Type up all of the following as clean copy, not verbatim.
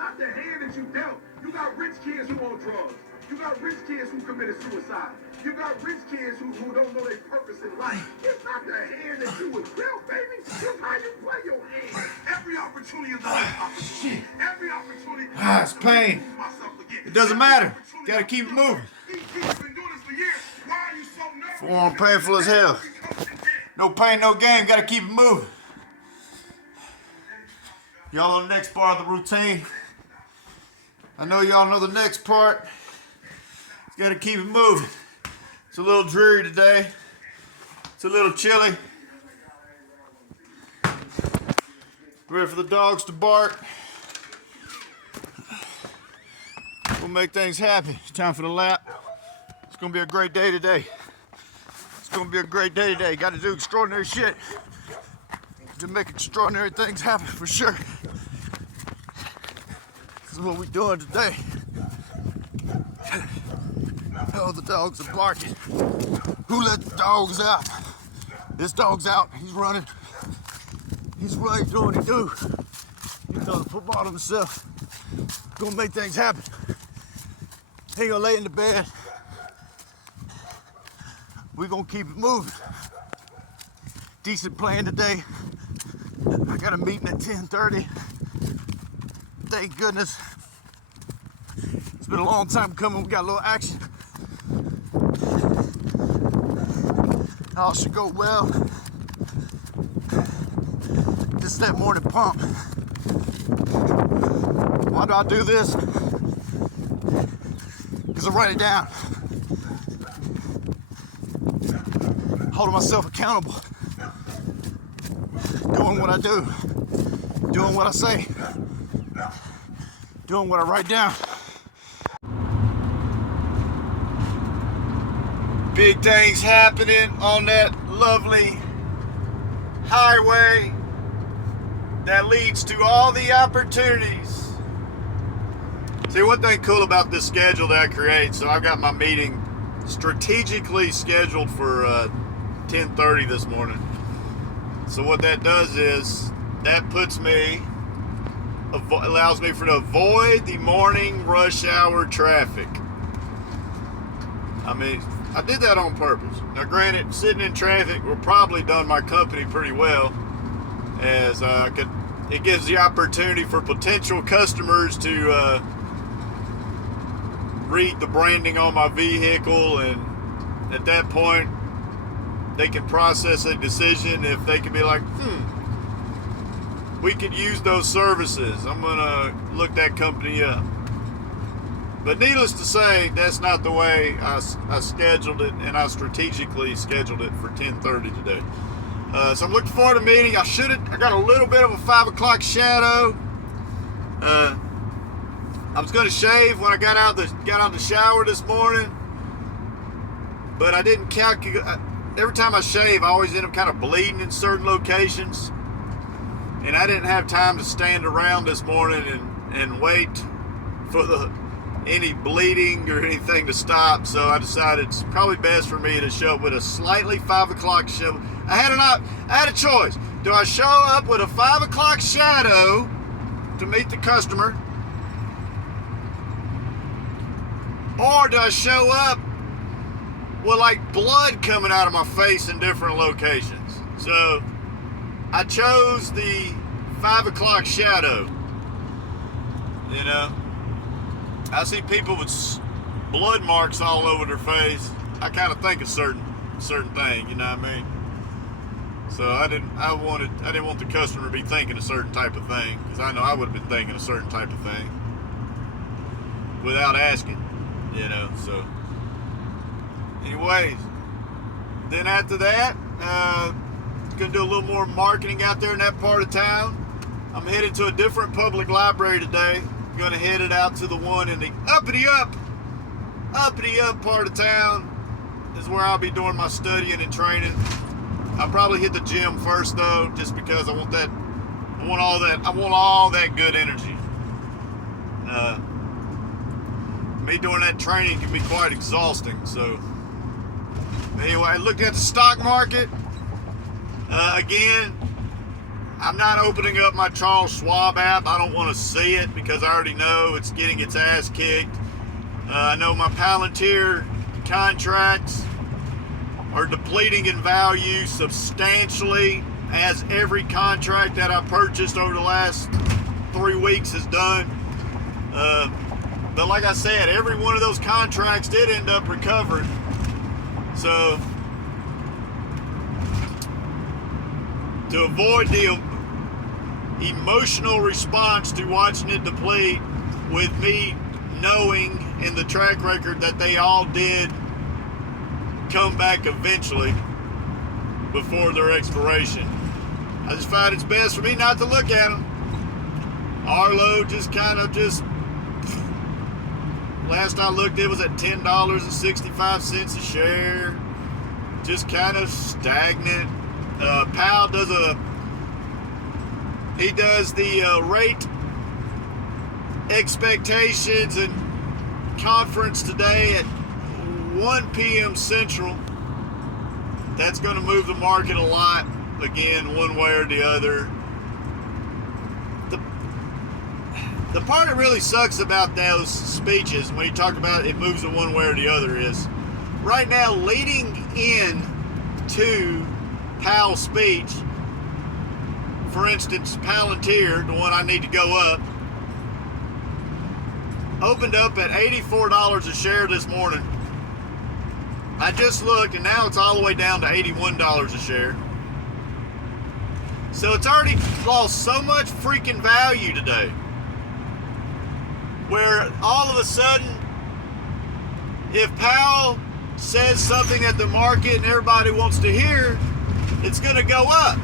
not the hand that you dealt. You got rich kids who on drugs. You got rich kids who committed suicide. You got rich kids who don't know their purpose in life. It's not the hand that you was dealt, baby. It's how you play your hand. Every opportunity is an opportunity. Every opportunity. It's pain. It doesn't matter. Gotta keep it moving. Forearm painful as hell. No pain, no game. Gotta keep it moving. Y'all on the next part of the routine. I know y'all know the next part. Gotta keep it moving. It's a little dreary today. It's a little chilly. Ready for the dogs to bark. We'll make things happen. It's time for the lap. It's gonna be a great day today. It's gonna be a great day today. Gotta do extraordinary shit to make extraordinary things happen for sure. This is what we're doing today. Oh, the dogs are barking. Who let the dogs out? This dog's out. He's running. He's running, doing what he do. He's throwing the football to himself. Gonna make things happen. He gonna lay in the bed. We're gonna keep it moving. Decent plan today. I got a meeting at 10:30. Thank goodness. It's been a long time coming. We got a little action. All should go well. This is that morning pump. Why do I do this? Because I write it down. Holding myself accountable. Doing what I do. Doing what I say. Doing what I write down. Big things happening on that lovely highway that leads to all the opportunities. See, one thing cool about this schedule that I create, so I've got my meeting strategically scheduled for 10:30 this morning. So what that does is that puts me, allows me to avoid the morning rush hour traffic. I mean, I did that on purpose. Now granted, sitting in traffic will probably done my company pretty well, as it gives the opportunity for potential customers to read the branding on my vehicle, and at that point they can process a decision if they can be like, we could use those services. I'm gonna look that company up. But needless to say, that's not the way I scheduled it, and I strategically scheduled it for 10:30 today. So I'm looking forward to meeting. I got a little bit of a 5 o'clock shadow. I was gonna shave when I got out the shower this morning, but I didn't calculate. Every time I shave, I always end up kind of bleeding in certain locations, and I didn't have time to stand around this morning and wait for any bleeding or anything to stop. So I decided it's probably best for me to show up with a slightly 5 o'clock shadow. I had a choice. Do I show up with a 5 o'clock shadow to meet the customer, or do I show up with like blood coming out of my face in different locations? So I chose the 5 o'clock shadow. You know, I see people with blood marks all over their face. I kind of think a certain thing, you know what I mean? So I didn't want the customer to be thinking a certain type of thing, because I know I would have been thinking a certain type of thing without asking, you know. So anyways, then after that, gonna do a little more marketing out there in that part of town. I'm headed to a different public library today. Gonna head it out to the one in the uppity up part of town. Is where I'll be doing my studying and training. I'll probably hit the gym first though, just because I want all that good energy. Me doing that training can be quite exhausting. So anyway, look at the stock market again. I'm not opening up my Charles Schwab app. I don't want to see it because I already know it's getting its ass kicked. I know my Palantir contracts are depleting in value substantially, as every contract that I purchased over the last 3 weeks has done. But like I said, every one of those contracts did end up recovering. So to avoid the emotional response to watching it deplete, with me knowing in the track record that they all did come back eventually before their expiration, I just find it's best for me not to look at them. Arlo just last I looked, it was at $10.65 a share, just kind of stagnant. Powell does the rate expectations and conference today at 1 p.m. Central. That's going to move the market a lot, again, one way or the other. The part that really sucks about those speeches, when you talk about it moves it one way or the other, is right now leading in to Powell's speech. For instance, Palantir, the one I need to go up, opened up at $84 a share this morning. I just looked, and now it's all the way down to $81 a share. So it's already lost so much freaking value today, where all of a sudden, if Powell says something that the market and everybody wants to hear, it's going to go up.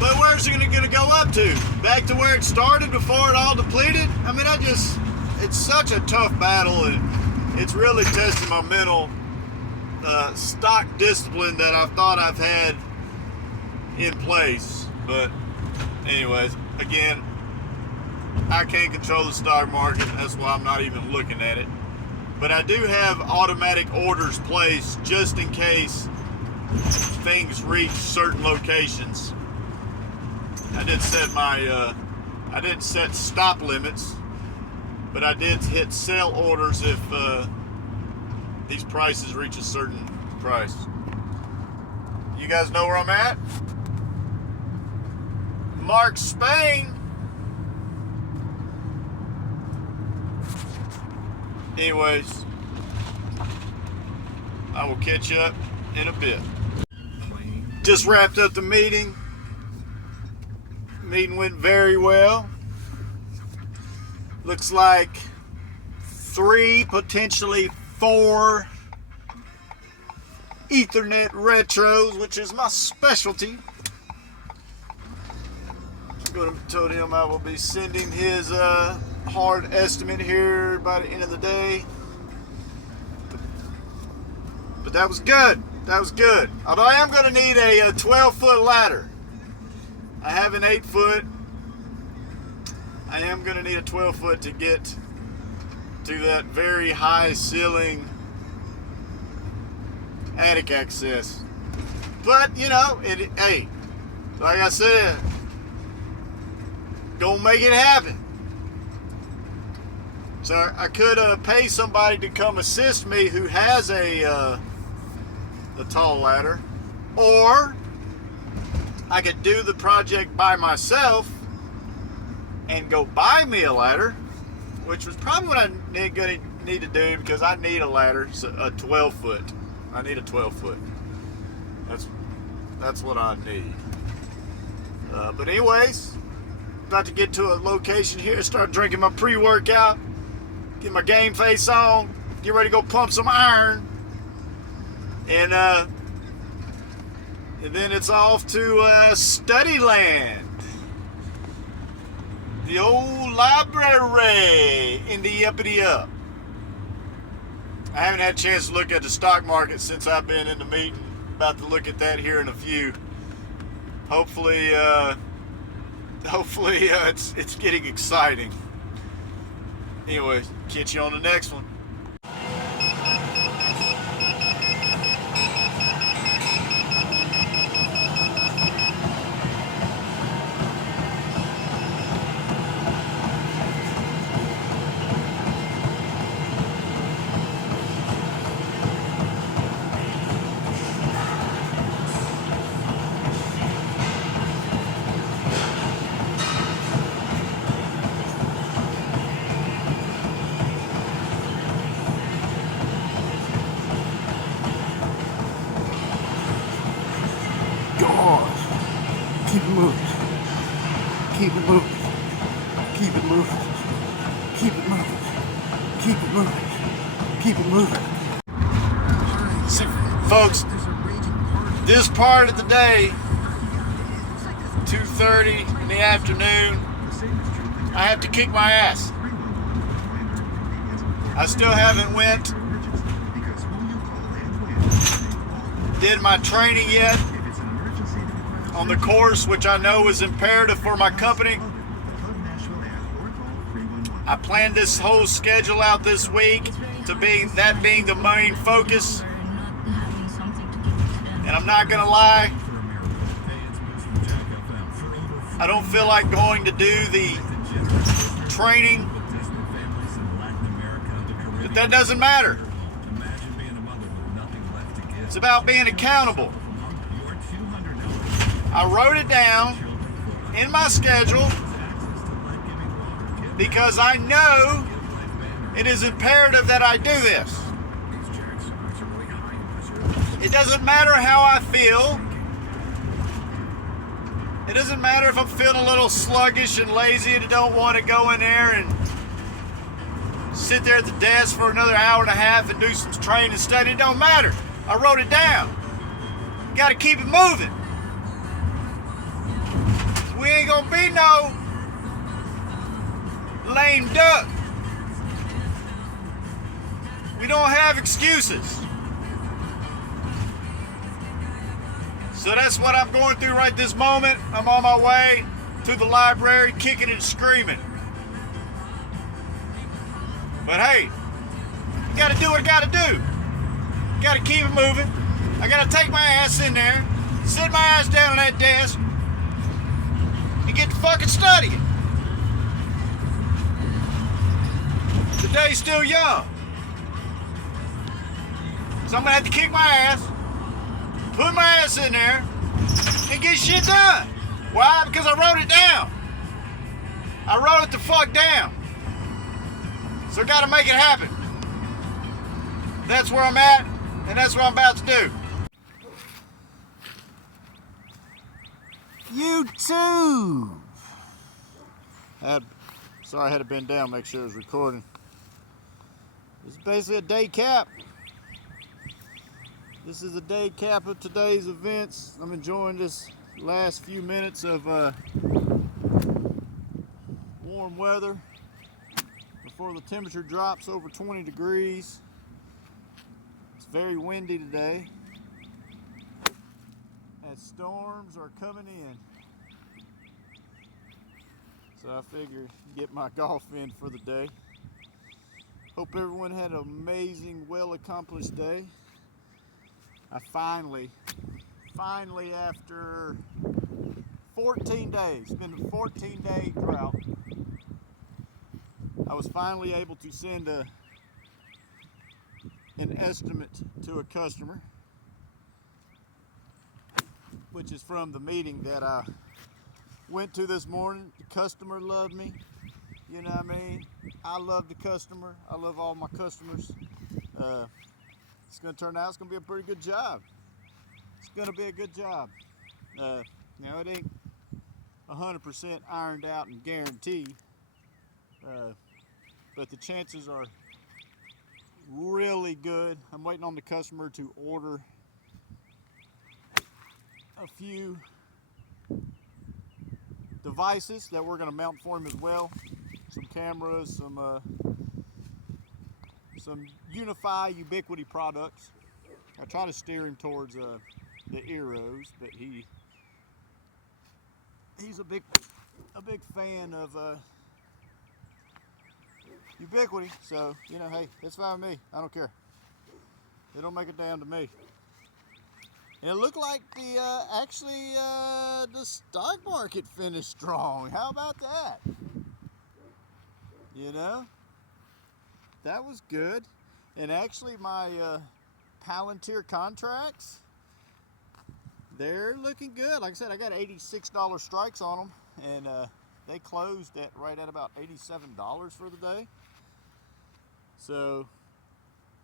But where's it going to go up to? Back to where it started before it all depleted? I mean, it's such a tough battle, and it's really testing my mental stock discipline that I thought I've had in place. But anyways, again, I can't control the stock market. That's why I'm not even looking at it. But I do have automatic orders placed just in case things reach certain locations. I did set I didn't set stop limits, but I did hit sell orders if these prices reach a certain price. You guys know where I'm at? Mark Spain. Anyways, I will catch you up in a bit. Just wrapped up the meeting. Meeting went very well. Looks like 3, potentially 4 Ethernet retros, which is my specialty. Told him I will be sending his hard estimate here by the end of the day. But that was good. That was good. Although I am going to need a 12-foot ladder. I have an 8-foot. I am going to need a 12-foot to get to that very high ceiling attic access. But, you know, hey, like I said, gonna make it happen. So I could pay somebody to come assist me who has a tall ladder, or I could do the project by myself and go buy me a ladder, which was probably what I'm gonna need to do, because I need a ladder, so a 12-foot. I need a 12-foot. That's what I need. But anyways, about to get to a location here, start drinking my pre-workout, get my game face on, get ready to go pump some iron, and then it's off to study land, the old library in the uppity up. I haven't had a chance to look at the stock market since I've been in the meeting. About to look at that here in a few. Hopefully it's getting exciting. Anyways, catch you on the next one. moving. Keep it moving. Keep it moving. Keep it moving. See, folks, this part of the day, 2:30 in the afternoon, I have to kick my ass. I still haven't did my training yet on the course, which I know is imperative for my company. I planned this whole schedule out this week to being the main focus. And I'm not gonna lie, I don't feel like going to do the training, but that doesn't matter. It's about being accountable. I wrote it down in my schedule because I know it is imperative that I do this. It doesn't matter how I feel. It doesn't matter if I'm feeling a little sluggish and lazy and don't want to go in there and sit there at the desk for another hour and a half and do some training and study. It don't matter. I wrote it down. You got to keep it moving. We ain't gonna be no lame duck. We don't have excuses. So that's what I'm going through right this moment. I'm on my way to the library, kicking and screaming. But hey, you gotta do what I gotta do. Gotta keep it moving. I gotta take my ass in there, sit my ass down on that desk, and get to fucking studying. The day's still young. So I'm gonna have to kick my ass, put my ass in there, and get shit done. Why? Because I wrote it down. I wrote it the fuck down. So I gotta make it happen. That's where I'm at, and that's what I'm about to do. YouTube. Sorry, I had to bend down, make sure it was recording. This is basically a day cap. This is a day cap of today's events. I'm enjoying this last few minutes of warm weather before the temperature drops over 20 degrees. It's very windy today, and storms are coming in. So I figured get my golf in for the day. Hope everyone had an amazing, well-accomplished day. I finally after 14 days, it's been a 14-day drought, I was finally able to send an estimate to a customer, which is from the meeting that I went to this morning. The customer loved me, you know what I mean? I love the customer. I love all my customers. It's gonna turn out, it's gonna be a pretty good job. It's gonna be a good job. You know, it ain't 100% ironed out and guaranteed, but the chances are really good. I'm waiting on the customer to order a few devices that we're gonna mount for him as well. Some cameras, some Unify Ubiquity products. I try to steer him towards the Eros, but he's a big fan of Ubiquity. So you know, hey, that's fine with me. I don't care. They don't make it down to me. And it looked like the stock market finished strong. How about that? You know, that was good. And actually my Palantir contracts, they're looking good. Like I said, I got $86 strikes on them, and they closed at right at about $87 for the day. So of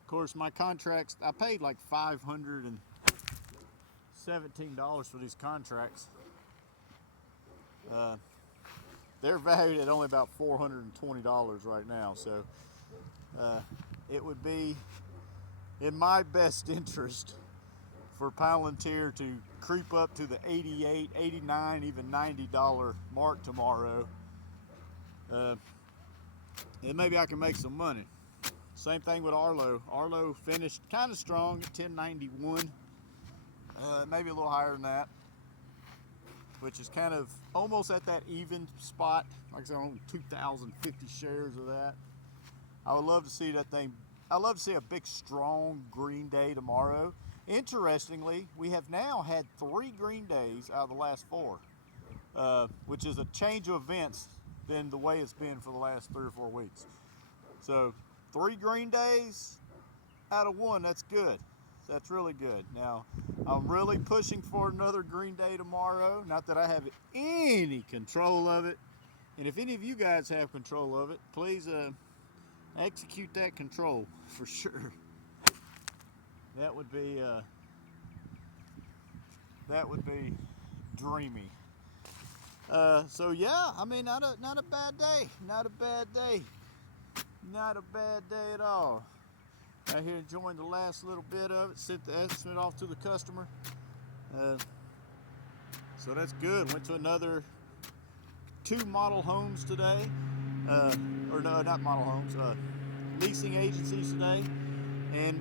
course my contracts, I paid like $517 for these contracts. they're valued at only about $420 right now. So it would be in my best interest for Palantir to creep up to the $88, $89, even $90 mark tomorrow. And maybe I can make some money. Same thing with Arlo. Arlo finished kind of strong at 1091, maybe a little higher than that, which is kind of almost at that even spot. Like I said, I own 2,050 shares of that. I would love to see that thing. I'd love to see a big, strong green day tomorrow. Interestingly, we have now had 3 green days out of the last 4, which is a change of events than the way it's been for the last 3 or 4 weeks. So 3 green days out of 1, that's good. That's really good. Now, I'm really pushing for another green day tomorrow. Not that I have any control of it. And if any of you guys have control of it, please execute that control for sure. That would be dreamy. So yeah, I mean, not a bad day. Not a bad day. Not a bad day at all. Out here enjoying the last little bit of it. Sent the estimate off to the customer. So that's good. Went to another 2 model homes today. Or no, not model homes. Leasing agencies today. And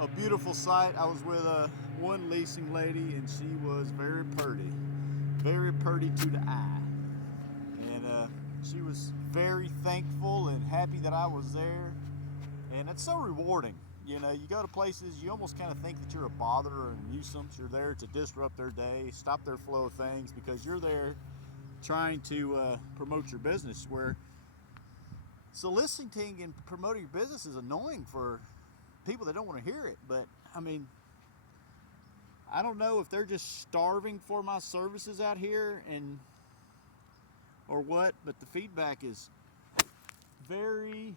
a beautiful sight. I was with one leasing lady, and she was very pretty to the eye, and she was very thankful and happy that I was there, and it's so rewarding. You know, you go to places, you almost kind of think that you're a bother or a nuisance. You're there to disrupt their day, stop their flow of things, because you're there trying to promote your business. Where soliciting and promoting your business is annoying for people that don't want to hear it. But I mean, I don't know if they're just starving for my services out here and or what, but the feedback is very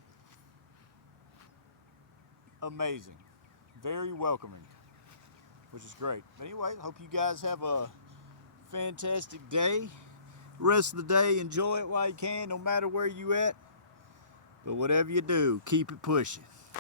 amazing, very welcoming, which is great. But anyway, I hope you guys have a fantastic day. Rest of the day, enjoy it while you can, no matter where you at. But whatever you do, keep it pushing.